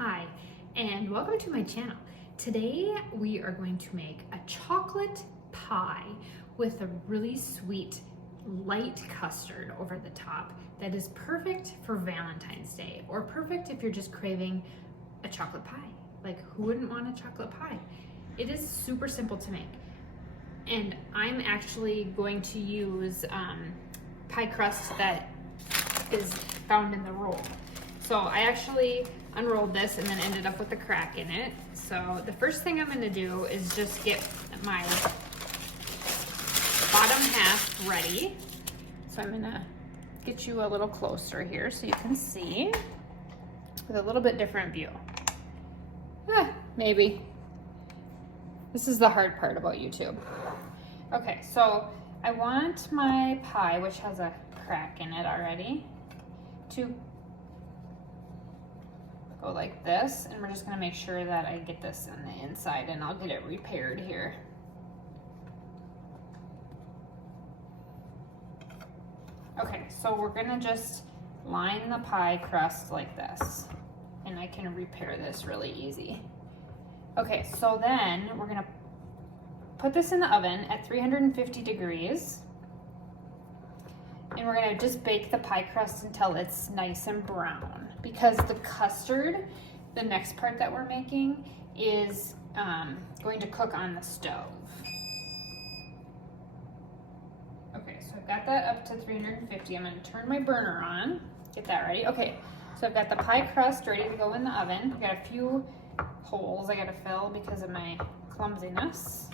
Hi, and welcome to my channel. Today we are going to make a chocolate pie with a really sweet, light custard over the top that is perfect for Valentine's Day, or perfect if you're just craving a chocolate pie. Like, who wouldn't want a chocolate pie? It is super simple to make. And I'm actually going to use pie crust that is found in the roll. So I actually unrolled this and then ended up with a crack in it. So the first thing I'm gonna do is just get my bottom half ready. So I'm gonna get you a little closer here so you can see with a little bit different view. Maybe. This is the hard part about YouTube. Okay, so I want my pie, which has a crack in it already, to go like this, and we're just gonna make sure that I get this on the inside, and I'll get it repaired here. Okay, so we're gonna just line the pie crust like this, and I can repair this really easy. Okay, so then we're gonna put this in the oven at 350 degrees, and we're gonna just bake the pie crust until it's nice and brown, because the custard, the next part that we're making, is going to cook on the stove. Okay, so I've got that up to 350. I'm gonna turn my burner on, get that ready. Okay, so I've got the pie crust ready to go in the oven. I've got a few holes I gotta fill because of my clumsiness.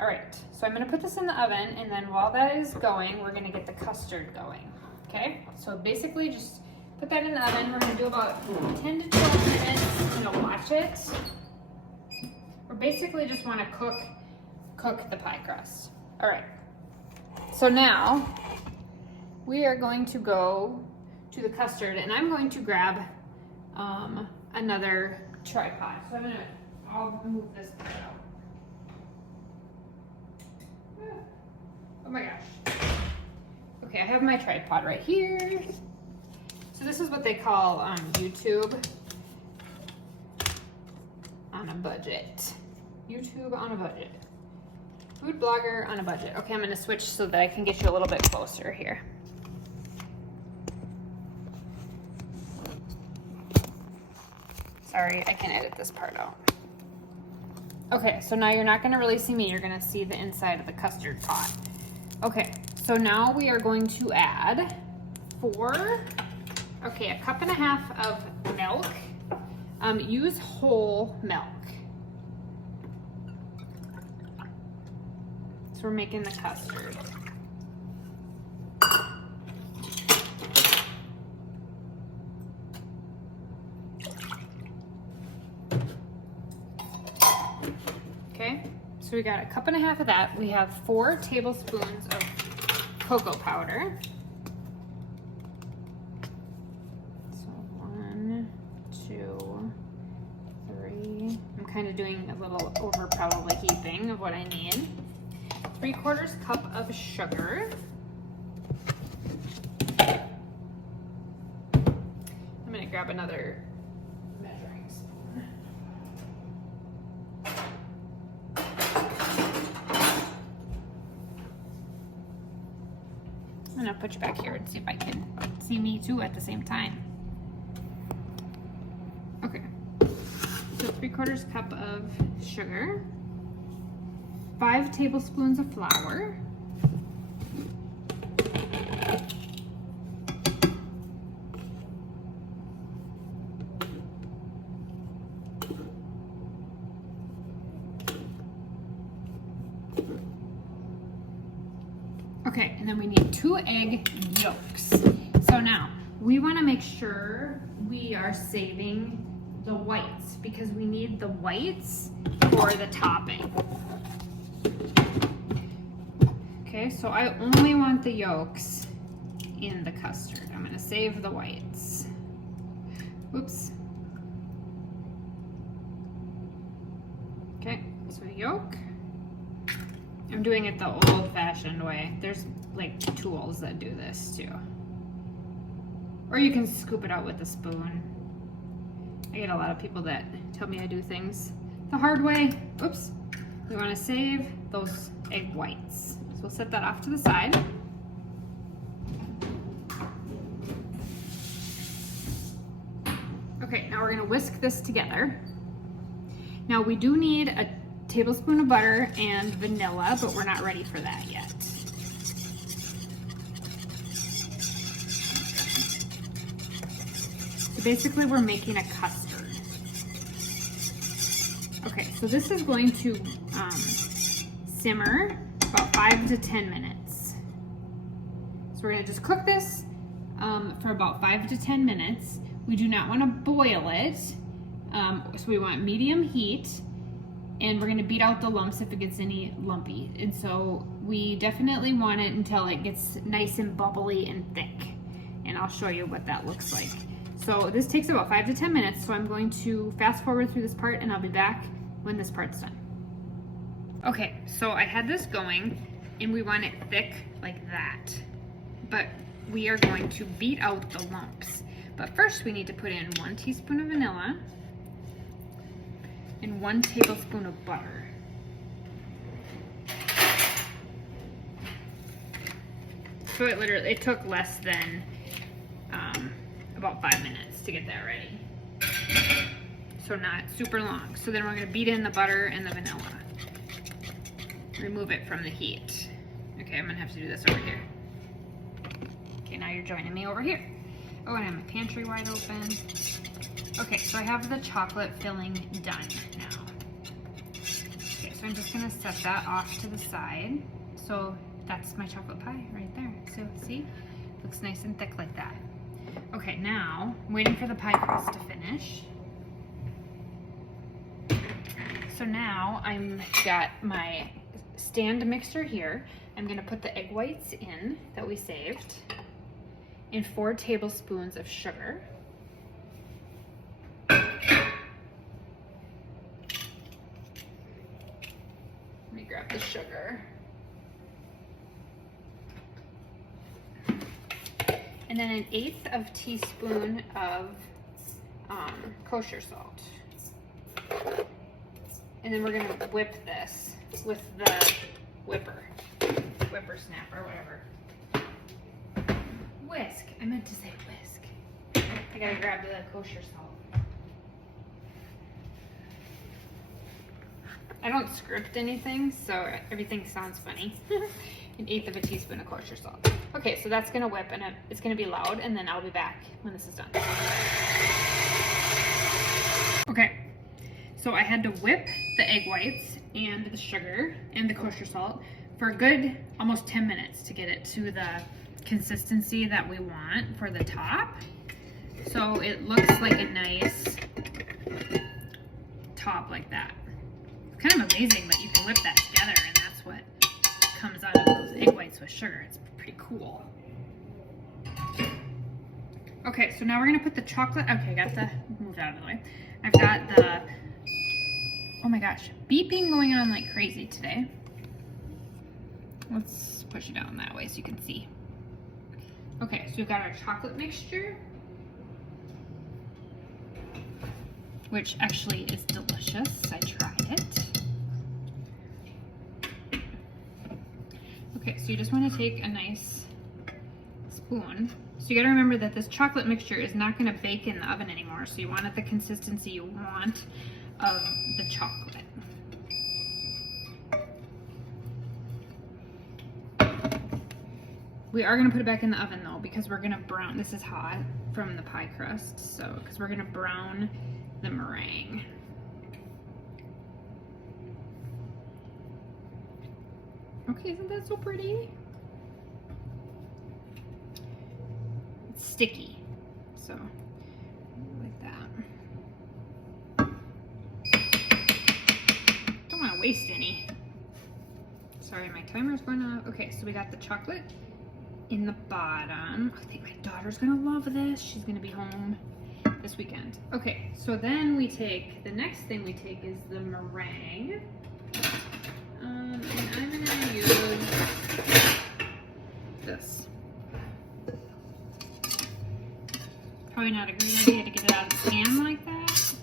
All right, so I'm gonna put this in the oven, and then while that is going, we're gonna get the custard going, okay? So basically just put that in the oven. We're gonna do about 10 to 12 minutes. I'm gonna watch it. We basically just wanna cook the pie crust. All right, so now we are going to go to the custard, and I'm going to grab another tripod. So I'll move this part out. Oh my gosh. Okay, I have my tripod right here. So this is what they call YouTube on a budget. YouTube on a budget. Food blogger on a budget. Okay, I'm gonna switch so that I can get you a little bit closer here. Sorry, I can edit this part out. Okay, so now you're not gonna really see me. You're gonna see the inside of the custard pot. Okay, so now we are going to add a cup and a half of milk. Use whole milk. So we're making the custard. Okay, so we got a cup and a half of that. We have 4 tablespoons of cocoa powder. So 1, 2, 3. I'm kind of doing a little over probably heaping of what I need. 3/4 cup of sugar. I'm gonna grab another measuring spoon. I'm gonna put you back here and see if I can see me too at the same time. Okay, so 3/4 cup of sugar, 5 tablespoons of flour, okay, and then we need 2 egg yolks. So now we want to make sure we are saving the whites, because we need the whites for the topping. Okay, so I only want the yolks in the custard. I'm going to save the whites. Whoops. Okay, so yolk. I'm doing it the old-fashioned way. There's like tools that do this too. Or you can scoop it out with a spoon. I get a lot of people that tell me I do things the hard way. Oops. We want to save those egg whites. So we'll set that off to the side. Okay, now we're going to whisk this together. Now we do need a tablespoon of butter and vanilla, but we're not ready for that yet. So basically we're making a custard. Okay, so this is going to simmer about 5 to 10 minutes. So we're gonna just cook this for about 5 to 10 minutes. We do not wanna boil it. So we want medium heat, and we're gonna beat out the lumps if it gets any lumpy. And so we definitely want it until it gets nice and bubbly and thick. And I'll show you what that looks like. So this takes about 5 to 10 minutes, so I'm going to fast forward through this part and I'll be back when this part's done. Okay, so I had this going and we want it thick like that. But we are going to beat out the lumps. But first we need to put in 1 teaspoon of vanilla and 1 tablespoon of butter. So it took less than about 5 minutes to get that ready. So not super long. So then we're gonna beat in the butter and the vanilla. Remove it from the heat. Okay, I'm gonna have to do this over here. Okay, now you're joining me over here. Oh, and I have my pantry wide open. Okay, so I have the chocolate filling done now. Okay, so I'm just gonna set that off to the side. So that's my chocolate pie right there. So see, looks nice and thick like that. Okay, now I'm waiting for the pie crust to finish. So now I'm got my stand mixer here. I'm gonna put the egg whites in that we saved and 4 tablespoons of sugar. Let me grab the sugar. And then 1/8 of teaspoon of kosher salt. And then we're gonna whip this with the whipper snapper, whatever. Whisk, I meant to say whisk. I gotta grab the kosher salt. I don't script anything, so everything sounds funny. 1/8 of a teaspoon of kosher salt. Okay, so that's gonna whip and it's gonna be loud, and then I'll be back when this is done. Okay, so I had to whip the egg whites and the sugar and the kosher salt for a good almost 10 minutes to get it to the consistency that we want for the top. So it looks like a nice top like that. It's kind of amazing that you can whip that together and that's what comes out of those egg whites with sugar. It's pretty cool. Okay, so now we're gonna put the chocolate, okay, I got the, move out of the way. I've got the, oh my gosh, beeping going on like crazy today. Let's push it down that way so you can see. Okay, so we've got our chocolate mixture, which actually is delicious. I tried it. Okay, so you just want to take a nice spoon. So you got to remember that this chocolate mixture is not going to bake in the oven anymore. So you want it the consistency you want of the chocolate. We are going to put it back in the oven though, because we're going to brown, this is hot from the pie crust, so, because we're going to brown the meringue. Okay, isn't that so pretty? It's sticky, so like that. Don't want to waste any. Sorry, my timer's going off. Okay, so we got the chocolate in the bottom. I think my daughter's gonna love this. She's gonna be home this weekend. Okay, so then we take, the next thing we take is the meringue. And I'm gonna use this. Probably not a great idea to get it out of the pan like that.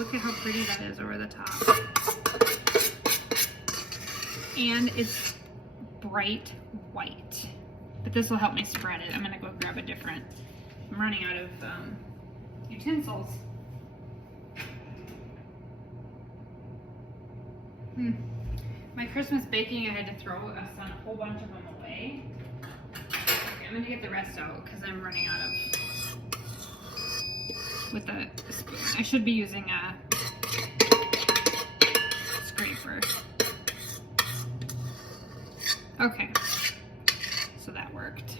look at how pretty that is over the top. And it's bright white. But this will help me spread it. I'm gonna go grab a different, I'm running out of utensils. My Christmas baking, I had to throw a whole bunch of them away. Okay, I'm gonna get the rest out because I'm running out of, with a spoon. I should be using a scraper. Okay, so that worked.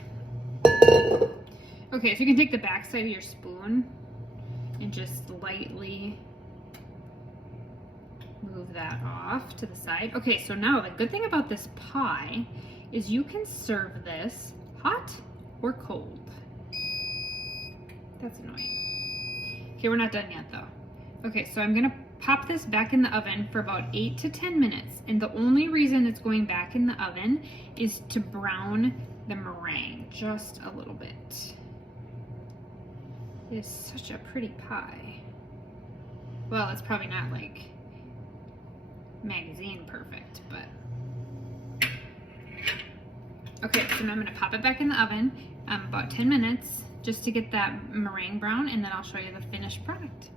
Okay, so you can take the back side of your spoon and just lightly move that off to the side. Okay, so now the good thing about this pie is you can serve this hot or cold. That's annoying. Okay, we're not done yet though. Okay, so I'm gonna pop this back in the oven for about 8 to 10 minutes. And the only reason it's going back in the oven is to brown the meringue just a little bit. It is such a pretty pie. Well, it's probably not like magazine perfect, but. Okay, so now I'm gonna pop it back in the oven about 10 minutes just to get that meringue brown, and then I'll show you the finished product.